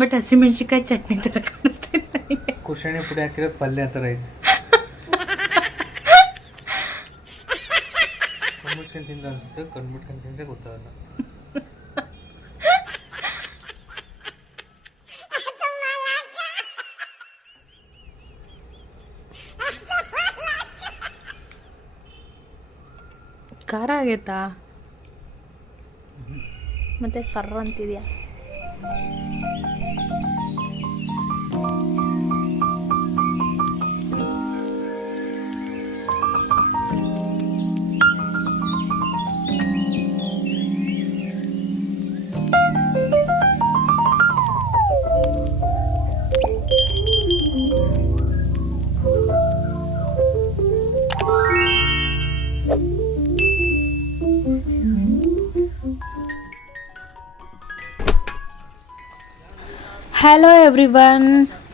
But ಹಸಿಮೆಣ್ಸಿಕಾಯಿ chutney ಥರ ಕಾಣಿಸ್ತಾ ಇದೆ ನನಗೆ. ಕುಶಾಣಿ ಪುಡಿ ಹಾಕಿರೋ ಪಲ್ಯ ಥರ ಐತೆ. ಕಣ್ಮುಚ್ಕೊಂಡು ತಿಂದ ಅನಿಸುತ್ತೆ ಕಣ್ಮುಟ್ಕೊಂಡು ತಿಂದ್ರೆ ಗೊತ್ತಾಗಲ್ಲ. ಖಾರ ಆಗೈತಾ? ಮತ್ತೆ ಸರ್ರ ಅಂತಿದ್ಯಾ? you hello everyone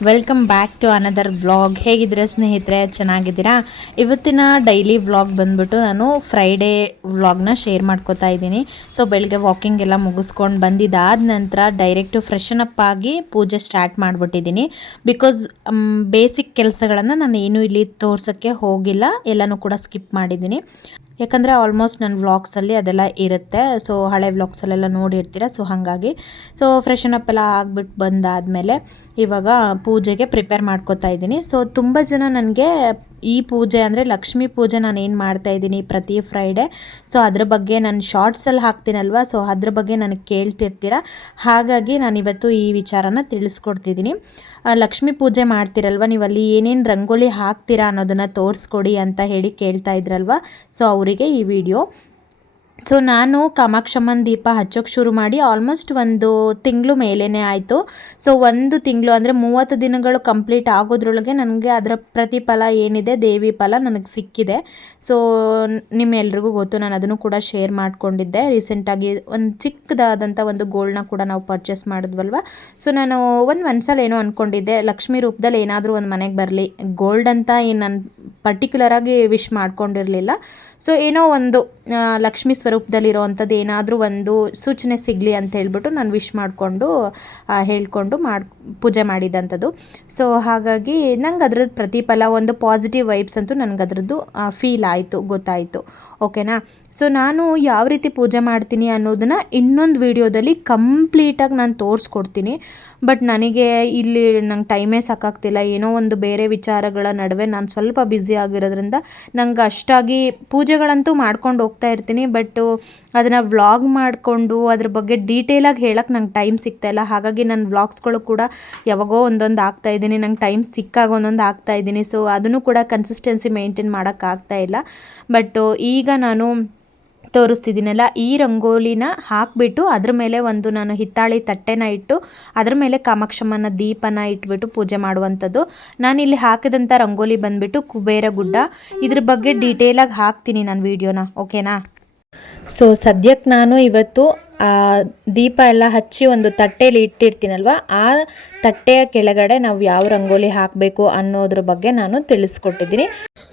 welcome back to another vlog ಹೇಗಿದ್ದೀರಾ ಸ್ನೇಹಿತರೆ? ಚೆನ್ನಾಗಿದ್ದೀರಾ? ಇವತ್ತಿನ ಡೈಲಿ ವ್ಲಾಗ್ ಬಂದ್ಬಿಟ್ಟು ನಾನು ಫ್ರೈಡೇ ವ್ಲಾಗ್ನ ಶೇರ್ ಮಾಡ್ಕೋತಾ ಇದ್ದೀನಿ. ಸೊ ಬೆಳಗ್ಗೆ ವಾಕಿಂಗ್ ಎಲ್ಲ ಮುಗಿಸ್ಕೊಂಡು ಬಂದಿದ್ದಾದ ನಂತರ ಡೈರೆಕ್ಟು ಅಪ್ ಆಗಿ ಪೂಜೆ ಸ್ಟಾರ್ಟ್ ಮಾಡಿಬಿಟ್ಟಿದ್ದೀನಿ. ಬಿಕಾಸ್ ಬೇಸಿಕ್ ಕೆಲಸಗಳನ್ನು ನಾನು ಏನೂ ಇಲ್ಲಿ ತೋರ್ಸೋಕ್ಕೆ ಹೋಗಿಲ್ಲ. ಎಲ್ಲನೂ ಕೂಡ ಸ್ಕಿಪ್ ಮಾಡಿದ್ದೀನಿ. ಯಾಕಂದರೆ ಆಲ್ಮೋಸ್ಟ್ ನನ್ನ ವ್ಲಾಗ್ಸಲ್ಲಿ ಅದೆಲ್ಲ ಇರುತ್ತೆ. ಸೊ ಹಳೆ ವ್ಲಾಗ್ಸಲ್ಲೆಲ್ಲ ನೋಡಿರ್ತೀರ? ಸೊ ಹಾಗಾಗಿ. ಸೊ ಫ್ರೆಶನ್ ಅಪ್ ಎಲ್ಲ ಆಗ್ಬಿಟ್ಟು ಬಂದಾದಮೇಲೆ ಇವಾಗ ಪೂಜೆಗೆ ಪ್ರಿಪೇರ್ ಮಾಡ್ಕೋತಾ ಇದ್ದೀನಿ. ಸೊ ತುಂಬ ಜನ ನನಗೆ ಈ ಪೂಜೆ ಅಂದರೆ ಲಕ್ಷ್ಮೀ ಪೂಜೆ ನಾನು ಏನು ಮಾಡ್ತಾ ಇದ್ದೀನಿ ಪ್ರತಿ ಫ್ರೈಡೆ ಸೊ ಅದ್ರ ಬಗ್ಗೆ ನಾನು ಶಾರ್ಟ್ಸಲ್ಲಿ ಹಾಕ್ತೀನಲ್ವ? ಸೊ ಅದ್ರ ಬಗ್ಗೆ ನನಗೆ ಕೇಳ್ತಿರ್ತೀರ? ಹಾಗಾಗಿ ನಾನು ಇವತ್ತು ಈ ವಿಚಾರನ ತಿಳಿಸ್ಕೊಡ್ತಿದ್ದೀನಿ. ಲಕ್ಷ್ಮೀ ಪೂಜೆ ಮಾಡ್ತಿರಲ್ವ? ನೀವು ಅಲ್ಲಿ ಏನೇನು ರಂಗೋಲಿ ಹಾಕ್ತೀರಾ ಅನ್ನೋದನ್ನು ತೋರಿಸ್ಕೊಡಿ ಅಂತ ಹೇಳಿ ಕೇಳ್ತಾ ಇದ್ರಲ್ವ? ಸೊ ಅವರಿಗೆ ಈ ವಿಡಿಯೋ ಸೊ ನಾನು ಕಾಮಾಕ್ಷಮ್ಮನ ದೀಪ ಹಚ್ಚೋಕೆ ಶುರು ಮಾಡಿ ಆಲ್ಮೋಸ್ಟ್ ಒಂದು ತಿಂಗಳು ಮೇಲೇ ಆಯಿತು. ಸೊ ಒಂದು ತಿಂಗಳು ಅಂದರೆ ಮೂವತ್ತು ದಿನಗಳು ಕಂಪ್ಲೀಟ್ ಆಗೋದ್ರೊಳಗೆ ನನಗೆ ಅದರ ಪ್ರತಿಫಲ ಏನಿದೆ, ದೇವಿ ಫಲ ನನಗೆ ಸಿಕ್ಕಿದೆ. ಸೊ ನಿಮ್ಮೆಲ್ರಿಗೂ ಗೊತ್ತು, ನಾನು ಅದನ್ನು ಕೂಡ ಶೇರ್ ಮಾಡಿಕೊಂಡಿದ್ದೆ. ರೀಸೆಂಟಾಗಿ ಒಂದು ಚಿಕ್ಕದಾದಂಥ ಒಂದು ಗೋಲ್ಡ್ನ ಕೂಡ ನಾವು ಪರ್ಚೇಸ್ ಮಾಡಿದ್ವಲ್ವ? ಸೊ ನಾನು ಒಂದು ಒಂದ್ಸಲ ಏನೋ ಅಂದ್ಕೊಂಡಿದ್ದೆ ಲಕ್ಷ್ಮಿ ರೂಪದಲ್ಲಿ ಏನಾದರೂ ಒಂದು ಮನೆಗೆ ಬರಲಿ ಗೋಲ್ಡ್ ಅಂತ ಏನು ನಾನು ಪರ್ಟಿಕ್ಯುಲರಾಗಿ ವಿಶ್ ಮಾಡ್ಕೊಂಡಿರಲಿಲ್ಲ. ಸೊ ಏನೋ ಒಂದು ಲಕ್ಷ್ಮಿ ಸ್ವರೂಪದಲ್ಲಿರೋ ಅಂಥದ್ದು ಏನಾದರೂ ಒಂದು ಸೂಚನೆ ಸಿಗಲಿ ಅಂತ ಹೇಳ್ಬಿಟ್ಟು ನಾನು ವಿಶ್ ಮಾಡಿಕೊಂಡು ಹೇಳ್ಕೊಂಡು ಮಾಡ್, ಪೂಜೆ ಮಾಡಿದಂಥದ್ದು. ಸೊ ಹಾಗಾಗಿ ನಂಗೆ ಅದ್ರದ್ದು ಪ್ರತಿಫಲ, ಒಂದು ಪಾಸಿಟಿವ್ ವೈಬ್ಸ್ ಅಂತೂ ನನಗೆ ಅದ್ರದ್ದು ಫೀಲ್ ಆಯಿತು, ಗೊತ್ತಾಯಿತು. ಓಕೆನಾ ಸೊ ನಾನು ಯಾವ ರೀತಿ ಪೂಜೆ ಮಾಡ್ತೀನಿ ಅನ್ನೋದನ್ನು ಇನ್ನೊಂದು ವಿಡಿಯೋದಲ್ಲಿ ಕಂಪ್ಲೀಟಾಗಿ ನಾನು ತೋರಿಸ್ಕೊಡ್ತೀನಿ. ಬಟ್ ನನಗೆ ಇಲ್ಲಿ ನಂಗೆ ಟೈಮೇ ಸಾಕಾಗ್ತಿಲ್ಲ. ಏನೋ ಒಂದು ಬೇರೆ ವಿಚಾರಗಳ ನಡುವೆ ನಾನು ಸ್ವಲ್ಪ ಬ್ಯುಸಿ ಆಗಿರೋದ್ರಿಂದ ನಂಗೆ ಅಷ್ಟಾಗಿ ಪೂಜೆಗಳಂತೂ ಮಾಡ್ಕೊಂಡು ಹೋಗ್ತಾ ಇರ್ತೀನಿ. ಬಟ್ ಅದನ್ನು ವ್ಲಾಗ್ ಮಾಡಿಕೊಂಡು ಅದ್ರ ಬಗ್ಗೆ ಡೀಟೇಲಾಗಿ ಹೇಳಕ್ಕೆ ನಂಗೆ ಟೈಮ್ ಸಿಗ್ತಾ ಇಲ್ಲ. ಹಾಗಾಗಿ ನನ್ನ ವ್ಲಾಗ್ಸ್ಗಳು ಕೂಡ ಯಾವಾಗೋ ಒಂದೊಂದು ಆಗ್ತಾ ಇದ್ದೀನಿ. ನಂಗೆ ಟೈಮ್ ಸಿಕ್ಕಾಗ ಒಂದೊಂದು ಆಗ್ತಾ ಇದ್ದೀನಿ. ಸೊ ಅದನ್ನು ಕೂಡ ಕನ್ಸಿಸ್ಟೆನ್ಸಿ ಮೇಂಟೈನ್ ಮಾಡೋಕ್ಕಾಗ್ತಾ ಇಲ್ಲ. ಬಟ್ ಈಗ ನಾನು ತೋರಿಸ್ತಿದ್ದೀನಲ್ಲ, ಈ ರಂಗೋಲಿನ ಹಾಕಿಬಿಟ್ಟು ಅದ್ರ ಮೇಲೆ ಒಂದು ನಾನು ಹಿತ್ತಾಳಿ ತಟ್ಟೆನ ಇಟ್ಟು ಅದ್ರ ಮೇಲೆ ಕಾಮಾಕ್ಷಮ್ಮನ ದೀಪನ ಇಟ್ಬಿಟ್ಟು ಪೂಜೆ ಮಾಡುವಂಥದ್ದು. ನಾನಿಲ್ಲಿ ಹಾಕಿದಂಥ ರಂಗೋಲಿ ಬಂದುಬಿಟ್ಟು ಕುಬೇರ ಗುಡ್ಡ. ಇದ್ರ ಬಗ್ಗೆ ಡೀಟೇಲಾಗಿ ಹಾಕ್ತೀನಿ ನಾನು ವೀಡಿಯೋನ ಓಕೆನಾ ಸೊ ಸದ್ಯಕ್ಕೆ ನಾನು ಇವತ್ತು ದೀಪ ಎಲ್ಲ ಹಚ್ಚಿ ಒಂದು ತಟ್ಟೆಯಲ್ಲಿ ಇಟ್ಟಿರ್ತೀನಲ್ವ? ಆ ತಟ್ಟೆಯ ಕೆಳಗಡೆ ನಾವು ಯಾವ ರಂಗೋಲಿ ಹಾಕಬೇಕು ಅನ್ನೋದ್ರ ಬಗ್ಗೆ ನಾನು ತಿಳಿಸ್ಕೊಟ್ಟಿದ್ದೀನಿ.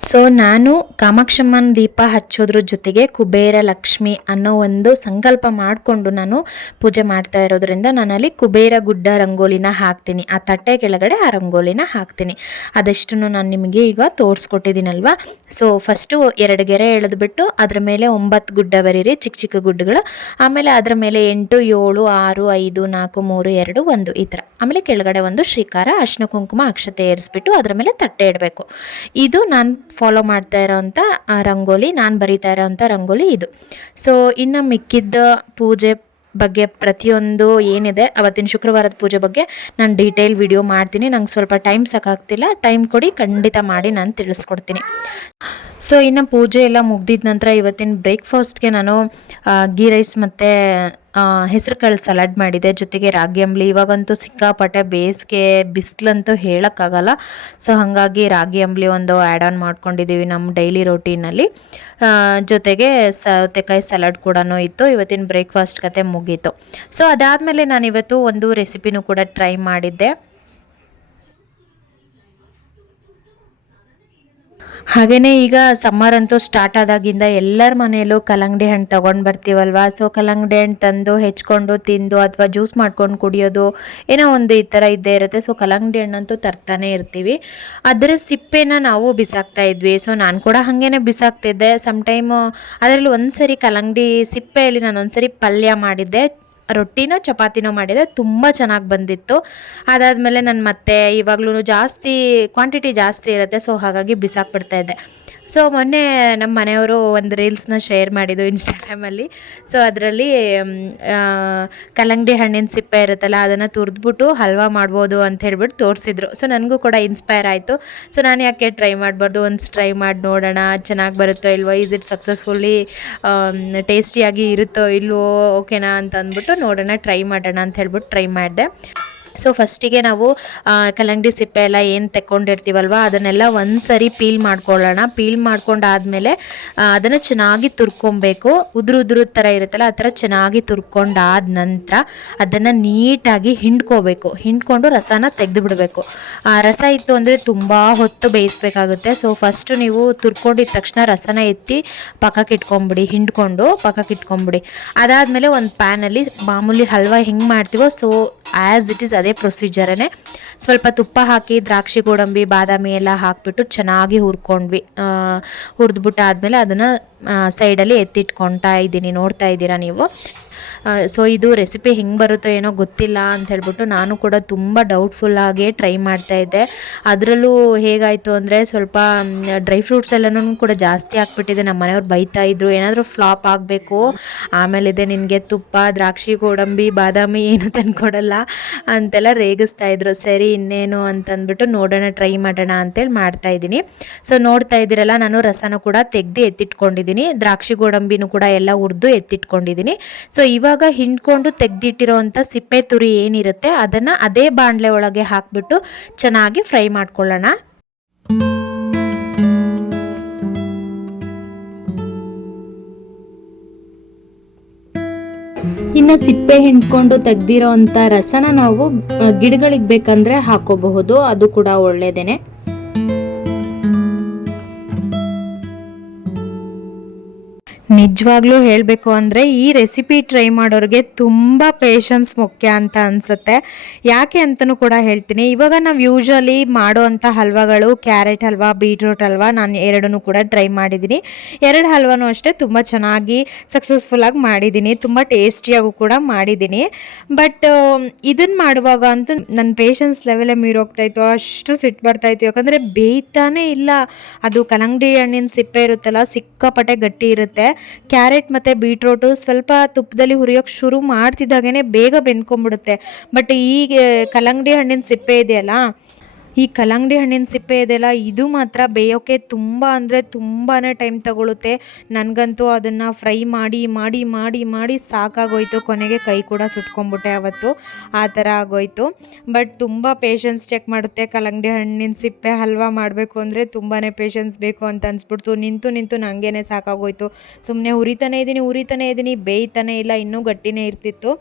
ಸೊ ನಾನು ಕಾಮಾಕ್ಷಮ್ಮನ ದೀಪ ಹಚ್ಚೋದ್ರ ಜೊತೆಗೆ ಕುಬೇರ ಲಕ್ಷ್ಮಿ ಅನ್ನೋ ಒಂದು ಸಂಕಲ್ಪ ಮಾಡಿಕೊಂಡು ನಾನು ಪೂಜೆ ಮಾಡ್ತಾ ಇರೋದ್ರಿಂದ ನಾನಲ್ಲಿ ಕುಬೇರ ಗುಡ್ಡ ರಂಗೋಲಿನ ಹಾಕ್ತೀನಿ. ಆ ತಟ್ಟೆ ಕೆಳಗಡೆ ಆ ರಂಗೋಲಿನ ಹಾಕ್ತೀನಿ. ಅದಷ್ಟನ್ನು ನಾನು ನಿಮಗೆ ಈಗ ತೋರಿಸ್ಕೊಟ್ಟಿದ್ದೀನಲ್ವ? ಸೊ ಫಸ್ಟು ಎರಡು ಗೆರೆ ಎಳೆದ್ಬಿಟ್ಟು ಅದ್ರ ಮೇಲೆ ಒಂಬತ್ತು ಗುಡ್ಡ ಬರೀರಿ, ಚಿಕ್ಕ ಚಿಕ್ಕ ಗುಡ್ಡಗಳು. ಆಮೇಲೆ ಅದರ ಮೇಲೆ ಎಂಟು, ಏಳು, ಆರು, ಐದು, ನಾಲ್ಕು, ಮೂರು, ಎರಡು, ಒಂದು ಈ ಥರ ಆಮೇಲೆ ಕೆಳಗಡೆ ಒಂದು ಶ್ರೀಕಾರ, ಅರ್ಶಿನ ಕುಂಕುಮ, ಅಕ್ಷತೆ ಏರಿಸ್ಬಿಟ್ಟು ಅದರ ಮೇಲೆ ತಟ್ಟೆ ಇಡಬೇಕು. ಇದು ನಾನು ಫಾಲೋ ಮಾಡ್ತಾ ಇರೋವಂಥ ರಂಗೋಲಿ, ನಾನು ಬರಿತಾ ಇರೋವಂಥ ರಂಗೋಲಿ ಇದು. ಸೊ ಇನ್ನು ಮಿಕ್ಕಿದ್ದ ಪೂಜೆ ಬಗ್ಗೆ ಪ್ರತಿಯೊಂದು ಏನಿದೆ, ಅವತ್ತಿನ ಶುಕ್ರವಾರದ ಪೂಜೆ ಬಗ್ಗೆ ನಾನು ಡೀಟೇಲ್ ವಿಡಿಯೋ ಮಾಡ್ತೀನಿ. ನಂಗೆ ಸ್ವಲ್ಪ ಟೈಮ್ ಸಾಕಾಗ್ತಿಲ್ಲ. ಟೈಮ್ ಕೊಡಿ, ಖಂಡಿತ ಮಾಡಿ ನಾನು ತಿಳಿಸ್ಕೊಡ್ತೀನಿ. ಸೊ ಇನ್ನು ಪೂಜೆ ಎಲ್ಲ ಮುಗ್ದಿದ ನಂತರ ಇವತ್ತಿನ ಬ್ರೇಕ್ಫಾಸ್ಟ್ಗೆ ನಾನು ಗೀ ರೈಸ್ ಮತ್ತು ಹೆಸರು ಕಾಳು ಸಲಾಡ್ ಮಾಡಿದೆ. ಜೊತೆಗೆ ರಾಗಿ ಅಂಬ್ಲಿ ಇವಾಗಂತೂ ಸಿಕ್ಕಾಪಟ್ಟೆ ಬೇಸಿಗೆ ಬಿಸಿಲಂತೂ ಹೇಳೋಕ್ಕಾಗಲ್ಲ. ಸೊ, ಹಾಗಾಗಿ ರಾಗಿ ಅಂಬ್ಲಿ ಒಂದು ಆ್ಯಡ್ ಆನ್ ಮಾಡ್ಕೊಂಡಿದ್ದೀವಿ ನಮ್ಮ ಡೈಲಿ ರೊಟೀನಲ್ಲಿ ಜೊತೆಗೆ ಸೌತೆಕಾಯಿ ಸಲಾಡ್ ಕೂಡ ಇತ್ತು. ಇವತ್ತಿನ ಬ್ರೇಕ್ಫಾಸ್ಟ್ ಕತೆ ಮುಗೀತು. ಸೊ, ಅದಾದಮೇಲೆ ನಾನು ಇವತ್ತು ಒಂದು ರೆಸಿಪಿನೂ ಕೂಡ ಟ್ರೈ ಮಾಡಿದ್ದೆ. ಹಾಗೆಯೇ ಈಗ ಸಮ್ಮರ್ ಅಂತೂ ಸ್ಟಾರ್ಟ್ ಆದಾಗಿಂದ ಎಲ್ಲರ ಮನೆಯಲ್ಲೂ ಕಲ್ಲಂಗಡಿ ಹಣ್ಣು ತೊಗೊಂಡು ಬರ್ತೀವಲ್ವಾ? ಸೊ ಕಲ್ಲಂಗಡಿ ಹಣ್ಣು ತಂದು ಹೆಚ್ಕೊಂಡು ತಿಂದು ಅಥವಾ ಜ್ಯೂಸ್ ಮಾಡ್ಕೊಂಡು ಕುಡಿಯೋದು ಏನೋ ಒಂದು ಈ ಥರ ಇದ್ದೇ ಇರುತ್ತೆ. ಸೊ ಕಲ್ಲಂಗಡಿ ಹಣ್ಣಂತೂ ತರ್ತಾನೆ ಇರ್ತೀವಿ. ಅದರ ಸಿಪ್ಪೆನ ನಾವು ಬಿಸಾಕ್ತಾ ಇದ್ವಿ. ಸೊ ನಾನು ಕೂಡ ಹಾಗೇನೆ ಬಿಸಾಕ್ತಿದ್ದೆ. ಸಮ್ ಟೈಮು ಅದರಲ್ಲಿ ಒಂದು ಸರಿ ಕಲ್ಲಂಗಡಿ ಸಿಪ್ಪೆಯಲ್ಲಿ ನಾನು ಒಂದು ಸರಿ ಪಲ್ಯ ಮಾಡಿದ್ದೆ. ರೊಟ್ಟಿನೋ ಚಪಾತಿನೋ ಮಾಡಿದೆ ತುಂಬ ಚೆನ್ನಾಗಿ ಬಂದಿತ್ತು. ಅದಾದಮೇಲೆ ನಾನು ಮತ್ತೆ ಇವಾಗ್ಲೂ ಜಾಸ್ತಿ ಕ್ವಾಂಟಿಟಿ ಜಾಸ್ತಿ ಇರುತ್ತೆ ಸೊ ಹಾಗಾಗಿ ಬಿಸಾಕ್ಬಿಡ್ತಾ ಇದ್ದೆ. ಸೊ ಮೊನ್ನೆ ನಮ್ಮ ಮನೆಯವರು ಒಂದು ರೀಲ್ಸ್ನ ಶೇರ್ ಮಾಡಿದ್ದು ಇನ್ಸ್ಟಾಗ್ರಾಮಲ್ಲಿ ಸೊ ಅದರಲ್ಲಿ ಕಲ್ಲಂಗಡಿ ಹಣ್ಣಿನ ಸಿಪ್ಪೆ ಇರುತ್ತಲ್ಲ, ಅದನ್ನು ತುರಿದ್ಬಿಟ್ಟು ಹಲ್ವಾ ಮಾಡ್ಬೋದು ಅಂತ ಹೇಳ್ಬಿಟ್ಟು ತೋರಿಸಿದ್ರು. ಸೊ ನನಗೂ ಕೂಡ ಇನ್ಸ್ಪೈರ್ ಆಯಿತು. ಸೊ ನಾನು ಯಾಕೆ ಟ್ರೈ ಮಾಡಬಾರ್ದು? ಒಂದು ಟ್ರೈ ಮಾಡಿ ನೋಡೋಣ, ಚೆನ್ನಾಗಿ ಬರುತ್ತೋ ಇಲ್ವೋ? ಈಸ್ ಇಟ್ ಸಕ್ಸಸ್ಫುಲ್ಲಿ ಟೇಸ್ಟಿಯಾಗಿ ಇರುತ್ತೋ ಇಲ್ವೋ? ಓಕೆನಾ ಅಂತ ಅಂದ್ಬಿಟ್ಟು ನೋಡೋಣ ಟ್ರೈ ಮಾಡೋಣ ಅಂತ ಹೇಳ್ಬಿಟ್ಟು ಟ್ರೈ ಮಾಡಿದೆ. ಸೊ ಫಸ್ಟಿಗೆ ನಾವು ಕಲ್ಲಂಗಡಿ ಸಿಪ್ಪೆ ಎಲ್ಲ ಏನು ತೆಕ್ಕೊಂಡಿರ್ತೀವಲ್ವ, ಅದನ್ನೆಲ್ಲ ಒಂದು ಸರಿ ಪೀಲ್ ಮಾಡ್ಕೊಳ್ಳೋಣ. ಪೀಲ್ ಮಾಡ್ಕೊಂಡಾದ್ಮೇಲೆ ಅದನ್ನು ಚೆನ್ನಾಗಿ ತುರ್ಕೊಬೇಕು. ಉದುರು ಉದುರು ಥರ ಇರುತ್ತಲ್ಲ, ಆ ಥರ ಚೆನ್ನಾಗಿ ತುರ್ಕೊಂಡಾದ ನಂತರ ಅದನ್ನು ನೀಟಾಗಿ ಹಿಂಡ್ಕೋಬೇಕು. ಹಿಂಡ್ಕೊಂಡು ರಸನ ತೆಗೆದು ಬಿಡಬೇಕು ರಸ ಇತ್ತು ಅಂದರೆ ತುಂಬ ಹೊತ್ತು ಬೇಯಿಸ್ಬೇಕಾಗುತ್ತೆ. ಸೊ ಫಸ್ಟು ನೀವು ತುರ್ಕೊಂಡಿದ ತಕ್ಷಣ ರಸನ ಎತ್ತಿ ಪಕ್ಕಕ್ಕೆ ಇಟ್ಕೊಂಬಿಡಿ, ಹಿಂಡ್ಕೊಂಡು ಪಕ್ಕಕ್ಕೆ ಇಟ್ಕೊಂಬಿಡಿ. ಅದಾದಮೇಲೆ ಒಂದು ಪ್ಯಾನಲ್ಲಿ ಮಾಮೂಲಿ ಹಲ್ವಾ ಹೆಂಗೆ ಮಾಡ್ತೀವೋ ಸೊ ಆ್ಯಸ್ ಇಟ್ ಈಸ್ ಅದೇ ಪ್ರೊಸೀಜರೇ ಸ್ವಲ್ಪ ತುಪ್ಪ ಹಾಕಿ, ದ್ರಾಕ್ಷಿ, ಗೋಡಂಬಿ, ಬಾದಾಮಿ ಎಲ್ಲ ಹಾಕಿಬಿಟ್ಟು ಚೆನ್ನಾಗಿ ಹುರ್ಕೊಂಡ್ವಿ. ಹುರಿದ್ಬಿಟ್ಟು ಆದಮೇಲೆ ಅದನ್ನು ಸೈಡಲ್ಲಿ ಎತ್ತಿಟ್ಕೊಳ್ತಾ ಇದ್ದೀನಿ. ನೋಡ್ತಾ ಇದ್ದೀರಾ ನೀವು? ಸೊ ಇದು ರೆಸಿಪಿ ಹೆಂಗೆ ಬರುತ್ತೋ ಏನೋ ಗೊತ್ತಿಲ್ಲ ಅಂತ ಹೇಳ್ಬಿಟ್ಟು ನಾನು ಕೂಡ ತುಂಬ ಡೌಟ್ಫುಲ್ಲಾಗೇ ಟ್ರೈ ಮಾಡ್ತಾ ಇದ್ದೆ. ಅದರಲ್ಲೂ ಹೇಗಾಯಿತು ಅಂದರೆ ಸ್ವಲ್ಪ ಡ್ರೈ ಫ್ರೂಟ್ಸ್ ಎಲ್ಲನೂ ಕೂಡ ಜಾಸ್ತಿ ಹಾಕ್ಬಿಟ್ಟಿದೆ ನಮ್ಮ ಮನೆಯವ್ರು ಬೈತಾ ಇದ್ರು, ಏನಾದರೂ ಫ್ಲಾಪ್ ಆಗಬೇಕು, ಆಮೇಲಿದೆ ನಿನಗೆ ತುಪ್ಪ, ದ್ರಾಕ್ಷಿ, ಗೋಡಂಬಿ, ಬಾದಾಮಿ ಏನು ತಂದುಕೊಡಲ್ಲ ಅಂತೆಲ್ಲ ರೇಗಿಸ್ತಾ ಇದ್ರು. ಸರಿ, ಇನ್ನೇನು ಅಂತಂದ್ಬಿಟ್ಟು ನೋಡೋಣ ಟ್ರೈ ಮಾಡೋಣ ಅಂತೇಳಿ ಮಾಡ್ತಾ ಇದ್ದೀನಿ. ಸೊ ನೋಡ್ತಾ ಇದ್ದೀರಲ್ಲ, ನಾನು ರಸನ ಕೂಡ ತೆಗೆದು ಎತ್ತಿಟ್ಕೊಂಡಿದ್ದೀನಿ. ದ್ರಾಕ್ಷಿ, ಗೋಡಂಬಿನೂ ಕೂಡ ಎಲ್ಲ ಹುರಿದು ಎತ್ತಿಟ್ಕೊಂಡಿದ್ದೀನಿ. ಸೊ ಇವಾಗ ಹಿಂಡ್ಕೊಂಡು ತೆಗೆದಿಟ್ಟಿರೋವಂಥ ಸಿಪ್ಪೆ ತುರಿ ಏನಿರುತ್ತೆ ಅದನ್ನು ಅದೇ ಬಾಣಲೆ ಒಳಗೆ ಹಾಕ್ಬಿಟ್ಟು ಚೆನ್ನಾಗಿ ಫ್ರೈ ಮಾಡ್ಕೊಳ್ಳೋಣ. ಇನ್ನು ಸಿಪ್ಪೆ ಹಿಂಡ್ಕೊಂಡು ತೆಗ್ದಿರೋ ಅಂಥ ರಸನ ನಾವು ಗಿಡಗಳಿಗೆ ಬೇಕಂದ್ರೆ ಹಾಕೋಬಹುದು. ಅದು ಕೂಡ ಒಳ್ಳೇದೇನೆ. ನಿಜವಾಗ್ಲೂ ಹೇಳಬೇಕು ಅಂದರೆ ಈ ರೆಸಿಪಿ ಟ್ರೈ ಮಾಡೋರಿಗೆ ತುಂಬ ಪೇಷನ್ಸ್ ಮುಖ್ಯ ಅಂತ ಅನಿಸುತ್ತೆ. ಯಾಕೆ ಅಂತಲೂ ಕೂಡ ಹೇಳ್ತೀನಿ. ಇವಾಗ ನಾವು ಯೂಶ್ವಲಿ ಮಾಡೋ ಅಂಥ ಹಲ್ವಾಗಳು ಕ್ಯಾರೆಟ್ ಹಲ್ವಾ ಬೀಟ್ರೂಟ್ ಹಲ್ವಾ ನಾನು ಎರಡನ್ನೂ ಕೂಡ ಟ್ರೈ ಮಾಡಿದ್ದೀನಿ. ಎರಡು ಹಲ್ವಾನೂ ಅಷ್ಟೇ ತುಂಬ ಚೆನ್ನಾಗಿ ಸಕ್ಸಸ್ಫುಲ್ಲಾಗಿ ಮಾಡಿದ್ದೀನಿ. ತುಂಬ ಟೇಸ್ಟಿಯಾಗೂ ಕೂಡ ಮಾಡಿದ್ದೀನಿ. ಬಟ್ ಇದನ್ನು ಮಾಡುವಾಗ ಅಂತೂ ನನ್ನ ಪೇಷನ್ಸ್ ಲೆವೆಲೇ ಇತ್ತು. ಅಷ್ಟು ಸಿಟ್ಟು ಬರ್ತಾ ಇತ್ತು. ಯಾಕಂದರೆ ಬೇಯ್ತಾನೇ ಇಲ್ಲ. ಅದು ಕಲಂಗಡಿ ಹಣ್ಣಿನ ಸಿಪ್ಪೆ ಇರುತ್ತಲ್ಲ, ಸಿಕ್ಕಾಪಟ್ಟೆ ಗಟ್ಟಿ ಇರುತ್ತೆ. ಕ್ಯಾರೆಟ್ ಮತ್ತು ಬೀಟ್ರೋಟು ಸ್ವಲ್ಪ ತುಪ್ಪದಲ್ಲಿ ಹುರಿಯೋಕೆ ಶುರು ಮಾಡ್ತಿದ್ದಾಗೇ ಬೇಗ ಬೆಂದ್ಕೊಂಬಿಡುತ್ತೆ ಬಟ್ ಈಗ ಕಲ್ಲಂಗಡಿ ಹಣ್ಣಿನ ಸಿಪ್ಪೆ ಇದೆಯಲ್ಲ ಈ ಕಲ್ಲಂಗಡಿ ಹಣ್ಣಿನ ಸಿಪ್ಪೆ ಇದೆಯಲ್ಲ ಇದು ಮಾತ್ರ ಬೇಯೋಕ್ಕೆ ತುಂಬ ಅಂದರೆ ತುಂಬಾ ಟೈಮ್ ತಗೊಳುತ್ತೆ. ನನಗಂತೂ ಅದನ್ನು ಫ್ರೈ ಮಾಡಿ ಮಾಡಿ ಮಾಡಿ ಮಾಡಿ ಸಾಕಾಗೋಯ್ತು. ಕೊನೆಗೆ ಕೈ ಕೂಡ ಸುಟ್ಕೊಂಡ್ಬಿಟ್ಟೆ ಅವತ್ತು. ಆ ಥರ ಆಗೋಯ್ತು. ಬಟ್ ತುಂಬ ಪೇಷನ್ಸ್ ಚೆಕ್ ಮಾಡುತ್ತೆ. ಕಲ್ಲಂಗಡಿ ಹಣ್ಣಿನ ಸಿಪ್ಪೆ ಹಲ್ವಾ ಮಾಡಬೇಕು ಅಂದರೆ ತುಂಬಾ ಪೇಷನ್ಸ್ ಬೇಕು ಅಂತ ಅನ್ಸ್ಬಿಡ್ತು. ನಿಂತು ನಿಂತು ನನಗೇನೆ ಸಾಕಾಗೋಯ್ತು. ಸುಮ್ಮನೆ ಉರಿತಾನೆ ಇದ್ದೀನಿ ಉರಿತಾನೆ ಇದ್ದೀನಿ ಬೇಯ್ತಾನೆ ಇಲ್ಲ, ಇನ್ನೂ ಗಟ್ಟಿನೇ ಇರ್ತಿತ್ತು.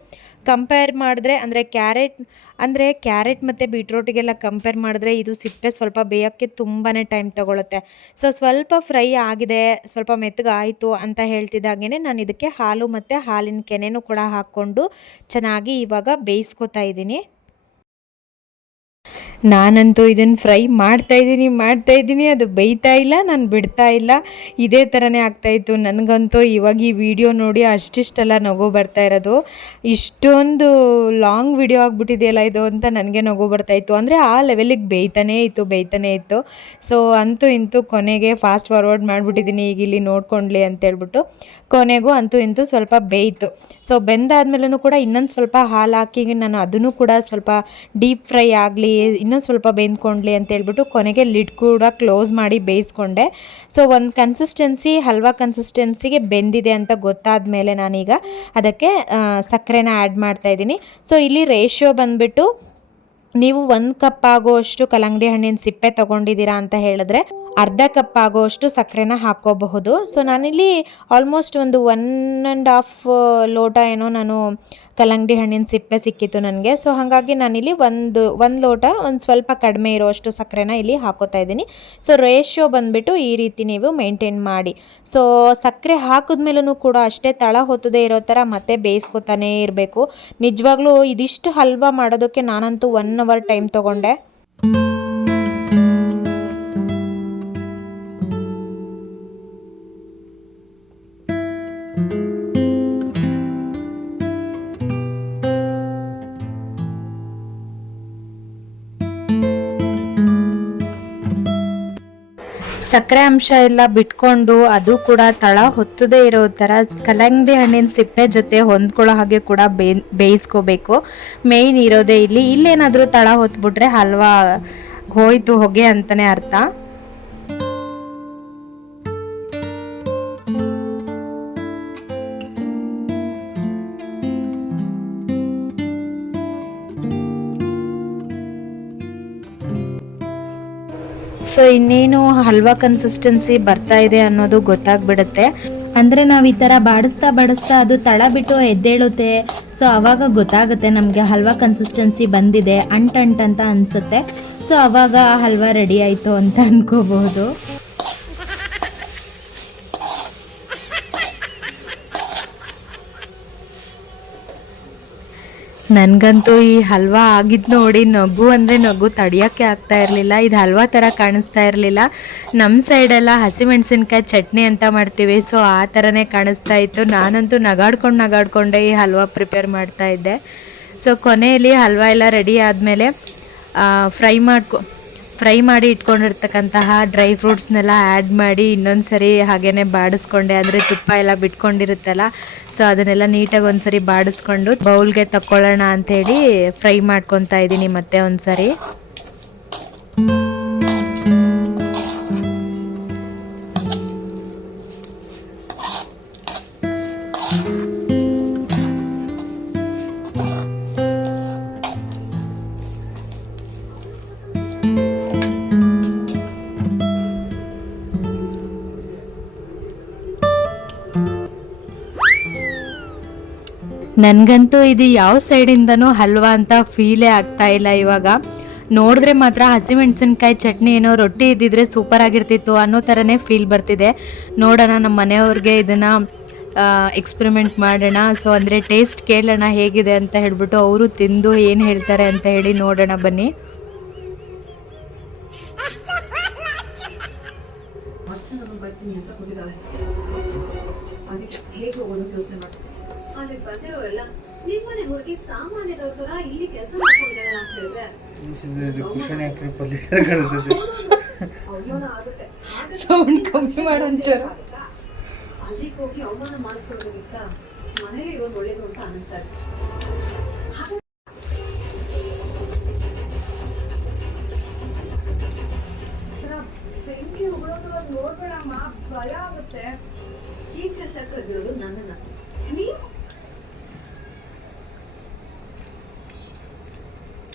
ಕಂಪೇರ್ ಮಾಡಿದ್ರೆ ಅಂದರೆ ಕ್ಯಾರೆಟ್ ಅಂದರೆ ಕ್ಯಾರೆಟ್ ಮತ್ತು ಬೀಟ್ರೋಟಿಗೆಲ್ಲ ಕಂಪೇರ್ ಮಾಡಿದ್ರೆ ಇದು ಸಿಪ್ಪೆ ಸ್ವಲ್ಪ ಬೇಯೋಕ್ಕೆ ತುಂಬಾ ಟೈಮ್ ತಗೊಳುತ್ತೆ. ಸೊ ಸ್ವಲ್ಪ ಫ್ರೈ ಆಗಿದೆ, ಸ್ವಲ್ಪ ಮೆತ್ತಗಾಯಿತು ಅಂತ ಹೇಳ್ತಿದ್ದಾಗೇ ನಾನು ಇದಕ್ಕೆ ಹಾಲು ಮತ್ತು ಹಾಲಿನ ಕೆನೆನೂ ಕೂಡ ಹಾಕ್ಕೊಂಡು ಚೆನ್ನಾಗಿ ಇವಾಗ ಬೇಯಿಸ್ಕೊತಾ ಇದ್ದೀನಿ. ನಾನಂತೂ ಇದನ್ನು ಫ್ರೈ ಮಾಡ್ತಾ ಇದ್ದೀನಿ ಮಾಡ್ತಾ ಇದ್ದೀನಿ. ಅದು ಬೇಯ್ತಾ ಇಲ್ಲ, ನಾನು ಬಿಡ್ತಾ ಇಲ್ಲ. ಇದೇ ಥರನೇ ಆಗ್ತಾಯಿತ್ತು ನನಗಂತೂ ಇವಾಗ ಈ ವಿಡಿಯೋ ನೋಡಿ ಅಷ್ಟಿಷ್ಟೆಲ್ಲ ನಗು ಬರ್ತಾ ಇರೋದು. ಇಷ್ಟೊಂದು ಲಾಂಗ್ ವಿಡಿಯೋ ಆಗಿಬಿಟ್ಟಿದೆಯಲ್ಲ ಇದು ಅಂತ ನನಗೆ ನಗು ಬರ್ತಾ ಇತ್ತು. ಅಂದರೆ ಆ ಲೆವೆಲಿಗೆ ಬೇಯ್ತಾನೇ ಇತ್ತು ಬೇಯ್ತಾನೇ ಇತ್ತು. ಸೊ ಅಂತೂ ಇಂತೂ ಕೊನೆಗೆ ಫಾಸ್ಟ್ ಫಾರ್ವರ್ಡ್ ಮಾಡಿಬಿಟ್ಟಿದ್ದೀನಿ ಈಗ ಇಲ್ಲಿ ನೋಡ್ಕೊಂಡ್ಲಿ ಅಂತೇಳ್ಬಿಟ್ಟು ಕೊನೆಗೂ ಅಂತೂ ಇಂತೂ ಸ್ವಲ್ಪ ಬೇಯಿತು. ಸೊ ಬೆಂದಾದ್ಮೇಲೂ ಕೂಡ ಇನ್ನೊಂದು ಸ್ವಲ್ಪ ಹಾಲು ಹಾಕಿ, ನಾನು ಅದನ್ನು ಕೂಡ ಸ್ವಲ್ಪ ಡೀಪ್ ಫ್ರೈ ಆಗಲಿ ಇನ್ನೊಂದು ಸ್ವಲ್ಪ ಬೇಯ್ದ್ಕೊಂಡ್ಲಿ ಅಂತ ಹೇಳ್ಬಿಟ್ಟು ಕೊನೆಗೆ ಲಿಡ್ ಕೂಡ ಕ್ಲೋಸ್ ಮಾಡಿ ಬೇಯಿಸ್ಕೊಂಡೆ. ಸೊ ಒಂದು ಕನ್ಸಿಸ್ಟೆನ್ಸಿ ಹಲ್ವಾ ಕನ್ಸಿಸ್ಟೆನ್ಸಿಗೆ ಬೆಂದಿದೆ ಅಂತ ಗೊತ್ತಾದ ಮೇಲೆ ನಾನೀಗ ಅದಕ್ಕೆ ಸಕ್ಕರೆನ ಆ್ಯಡ್ ಮಾಡ್ತಾ ಇದ್ದೀನಿ. ಸೊ ಇಲ್ಲಿ ರೇಷಿಯೋ ಬಂದುಬಿಟ್ಟು ನೀವು ಒಂದು ಕಪ್ ಆಗುವಷ್ಟು ಕಲ್ಲಂಗಡಿ ಹಣ್ಣಿನ ಸಿಪ್ಪೆ ತೊಗೊಂಡಿದ್ದೀರಾ ಅಂತ ಹೇಳಿದ್ರೆ ಅರ್ಧ ಕಪ್ ಆಗೋಷ್ಟು ಸಕ್ಕರೆನ ಹಾಕ್ಕೋಬಹುದು. ಸೊ ನಾನಿಲ್ಲಿ ಆಲ್ಮೋಸ್ಟ್ ಒಂದು ಒನ್ ಆ್ಯಂಡ್ ಹಾಫ್ ಲೋಟ ಏನೋ ನಾನು ಕಲ್ಲಂಗಡಿ ಹಣ್ಣಿನ ಸಿಪ್ಪೆ ಸಿಕ್ಕಿತ್ತು ನನಗೆ. ಸೊ ಹಾಗಾಗಿ ನಾನಿಲ್ಲಿ ಒಂದು ಒಂದು ಲೋಟ, ಒಂದು ಸ್ವಲ್ಪ ಕಡಿಮೆ ಇರೋಷ್ಟು ಸಕ್ಕರೆನ ಇಲ್ಲಿ ಹಾಕೋತಾ ಇದ್ದೀನಿ. ಸೊ ರೇಷಿಯೋ ಬಂದುಬಿಟ್ಟು ಈ ರೀತಿ ನೀವು ಮೇಂಟೈನ್ ಮಾಡಿ. ಸೊ ಸಕ್ಕರೆ ಹಾಕಿದ್ಮೇಲೂ ಕೂಡ ಅಷ್ಟೇ ತಳ ಹೊತ್ತದೇ ಇರೋ ಥರ ಮತ್ತೆ ಬೇಯಿಸ್ಕೊತಾನೇ ಇರಬೇಕು. ನಿಜವಾಗ್ಲೂ ಇದಿಷ್ಟು ಹಲ್ವಾ ಮಾಡೋದಕ್ಕೆ ನಾನಂತೂ ಒನ್ ಅವರ್ ಟೈಮ್ ತೊಗೊಂಡೆ. ಸಕ್ಕರೆ ಅಂಶ ಎಲ್ಲ ಬಿಟ್ಕೊಂಡು ಅದು ಕೂಡ ತಳ ಹೊತ್ತದೇ ಇರೋ ಥರ ಕಲ್ಲಂಗಡಿ ಹಣ್ಣಿನ ಸಿಪ್ಪೆ ಜೊತೆ ಹೊಂದ್ಕೊಳ್ಳೋ ಹಾಗೆ ಕೂಡ ಬೇಯಿಸ್ಕೋಬೇಕು. ಮೇಯ್ನ್ ಇರೋದೇ ಇಲ್ಲಿ. ಇಲ್ಲೇನಾದರೂ ತಳ ಹೊತ್ಬಿಟ್ರೆ ಹಲ್ವಾ ಹೋಯ್ತು ಹೊಗೆ ಅಂತಲೇ ಅರ್ಥ. ಸೊ ಇನ್ನೇನು ಹಲ್ವಾ ಕನ್ಸಿಸ್ಟೆನ್ಸಿ ಬರ್ತಾ ಇದೆ ಅನ್ನೋದು ಗೊತ್ತಾಗ್ಬಿಡುತ್ತೆ. ಅಂದರೆ ನಾವು ಈ ಥರ ಬಾಡಿಸ್ತಾ ಬಾಡಿಸ್ತಾ ಅದು ತಳ ಬಿಟ್ಟು ಎದ್ದೇಳುತ್ತೆ. ಸೊ ಅವಾಗ ಗೊತ್ತಾಗುತ್ತೆ ನಮಗೆ ಹಲ್ವಾ ಕನ್ಸಿಸ್ಟೆನ್ಸಿ ಬಂದಿದೆ ಅಂಟಂಟ್ ಅಂತ ಅನಿಸುತ್ತೆ. ಸೊ ಅವಾಗ ಹಲ್ವಾ ರೆಡಿ ಆಯಿತು ಅಂತ ಅನ್ಕೋಬಹುದು. ನನಗಂತೂ ಈ ಹಲ್ವಾ ಆಗಿದ್ದು ನೋಡಿ ನಗು ಅಂದರೆ ನಗು ತಡಿಯೋಕ್ಕೆ ಆಗ್ತಾ ಇರಲಿಲ್ಲ. ಇದು ಹಲ್ವಾ ಥರ ಕಾಣಿಸ್ತಾ ಇರಲಿಲ್ಲ. ನಮ್ಮ ಸೈಡೆಲ್ಲ ಹಸಿಮೆಣಸಿನ್ಕಾಯಿ ಚಟ್ನಿ ಅಂತ ಮಾಡ್ತೀವಿ. ಸೊ ಆ ಥರನೇ ಕಾಣಿಸ್ತಾ ಇತ್ತು. ನಾನಂತೂ ನಗಾಡ್ಕೊಂಡು ನಗಾಡ್ಕೊಂಡೆ ಈ ಹಲ್ವಾ ಪ್ರಿಪೇರ್ ಮಾಡ್ತಾ ಇದ್ದೆ. ಸೊ ಕೊನೆಯಲ್ಲಿ ಹಲ್ವಾ ಎಲ್ಲ ರೆಡಿ ಆದಮೇಲೆ ಫ್ರೈ ಮಾಡ್ಕೊ ಫ್ರೈ ಮಾಡಿ ಇಟ್ಕೊಂಡಿರ್ತಕ್ಕಂತಹ ಡ್ರೈ ಫ್ರೂಟ್ಸ್ನೆಲ್ಲ ಆ್ಯಡ್ ಮಾಡಿ ಇನ್ನೊಂದು ಸರಿ ಹಾಗೇನೆ ಬಾಡಿಸ್ಕೊಂಡೆ, ಅಂದರೆ ತುಪ್ಪ ಎಲ್ಲ ಬಿಟ್ಕೊಂಡಿರುತ್ತಲ್ಲ ಸೊ ಅದನ್ನೆಲ್ಲ ನೀಟಾಗಿ ಒಂದ್ಸರಿ ಬಾಡಿಸ್ಕೊಂಡು ಬೌಲ್ಗೆ ತಕ್ಕೊಳ್ಳೋಣ ಅಂಥೇಳಿ ಫ್ರೈ ಮಾಡ್ಕೊತಾ ಇದ್ದೀನಿ ಮತ್ತೆ ಒಂದ್ಸರಿ. ನನಗಂತೂ ಇದು ಯಾವ ಸೈಡಿಂದನೂ ಹಲ್ವಾ ಅಂತ ಫೀಲೇ ಆಗ್ತಾ ಇಲ್ಲ ಇವಾಗ. ನೋಡಿದ್ರೆ ಮಾತ್ರ ಹಸಿಮೆಣಸಿನ್ಕಾಯಿ ಚಟ್ನಿ ಏನೋ ರೊಟ್ಟಿ ಇದ್ದಿದ್ರೆ ಸೂಪರ್ ಆಗಿರ್ತಿತ್ತು ಅನ್ನೋ ಥರನೇ ಫೀಲ್ ಬರ್ತಿದೆ. ನೋಡೋಣ ನಮ್ಮ ಮನೆಯವ್ರಿಗೆ ಇದನ್ನು ಎಕ್ಸ್ಪೆರಿಮೆಂಟ್ ಮಾಡೋಣ. ಸೊ ಅಂದರೆ ಟೇಸ್ಟ್ ಕೇಳೋಣ ಹೇಗಿದೆ ಅಂತ ಹೇಳಿಬಿಟ್ಟು ಅವರು ತಿಂದು ಏನು ಹೇಳ್ತಾರೆ ಅಂತ ಹೇಳಿ ನೋಡೋಣ ಬನ್ನಿ. ಇಲ್ಲಿ ಕೆಲಸ ಮಾಡ್ಕೊಂಡಿದ್ದಾಳೆ ಅಂತ ಹೇಳಿದ್ರೆ ಇದು ಕುಶಣಿ ಹಾಕಿರೋ ಪಲ್ಯ ಥರ ಅವಮಾನ ಆಗುತ್ತೆ. ಸೌಂಡ್ ಕಮ್ಮಿ ಮಾಡು ಒಂಚೂರು ಅಲ್ಲಿಗೆ ಹೋಗಿ ಅವಮಾನ ಮಾಡಿಸ್ಕೊಳ್ಳೋದಕ್ಕಿಂತ ಮನೇಲಿ ಇರೋದು ಒಳ್ಳೇದು ಅಂತ ಅನಿಸ್ತಾ ಇದೆ.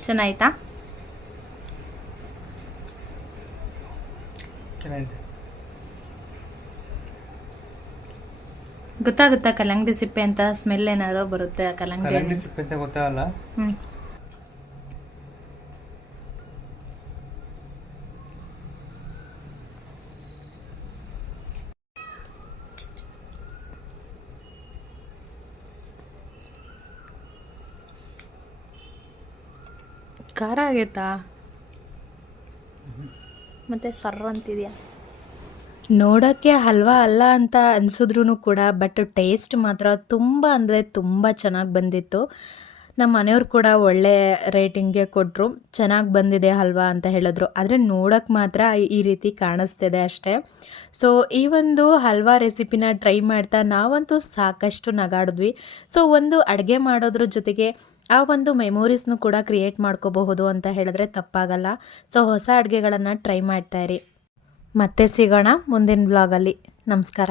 ಚೆನ್ನಾಯ್ತಾ? ಗೊತ್ತಾಗುತ್ತಾ ಕಲ್ಲಂಗಡಿ ಸಿಪ್ಪೆ ಅಂತ ಸ್ಮೆಲ್ ಏನಾರೋ ಬರುತ್ತೆ ಕಲ್ಲಂಗಡಿ ಸಿಪ್ಪೆ ಅಂತ ಗೊತ್ತಾಗಲ್ಲ. ಖಾರ ಆಗೈತಾ? ಮತ್ತೆ ಸರ್ರ ಅಂತಿದ್ಯಾ? ನೋಡೋಕ್ಕೆ ಹಲ್ವಾ ಅಲ್ಲ ಅಂತ ಅನ್ಸಿದ್ರು ಕೂಡ ಬಟ್ ಟೇಸ್ಟ್ ಮಾತ್ರ ತುಂಬ ಅಂದರೆ ತುಂಬ ಚೆನ್ನಾಗಿ ಬಂದಿತ್ತು. ನಮ್ಮ ಮನೆಯವ್ರು ಕೂಡ ಒಳ್ಳೆ ರೇಟಿಂಗ್ಗೆ ಕೊಟ್ಟರು ಚೆನ್ನಾಗಿ ಬಂದಿದೆ ಹಲ್ವಾ ಅಂತ ಹೇಳಿದ್ರು. ಆದರೆ ನೋಡೋಕ್ಕೆ ಮಾತ್ರ ಈ ರೀತಿ ಕಾಣಿಸ್ತಿದೆ ಅಷ್ಟೇ. ಸೊ ಈ ಒಂದು ಹಲ್ವಾ ರೆಸಿಪಿನ ಟ್ರೈ ಮಾಡ್ತಾ ನಾವಂತೂ ಸಾಕಷ್ಟು ನಗಾಡಿದ್ವಿ. ಸೊ ಒಂದು ಅಡುಗೆ ಮಾಡೋದ್ರ ಜೊತೆಗೆ ಆ ಒಂದು ಮೆಮೊರೀಸ್ನು ಕೂಡ ಕ್ರಿಯೇಟ್ ಮಾಡ್ಕೋಬಹುದು ಅಂತ ಹೇಳಿದ್ರೆ ತಪ್ಪಾಗಲ್ಲ. ಸೊ ಹೊಸ ಅಡುಗೆಗಳನ್ನು ಟ್ರೈ ಮಾಡ್ತಾ ಇರಿ. ಮತ್ತೆ ಸಿಗೋಣ ಮುಂದಿನ ಬ್ಲಾಗಲ್ಲಿ ನಮಸ್ಕಾರ.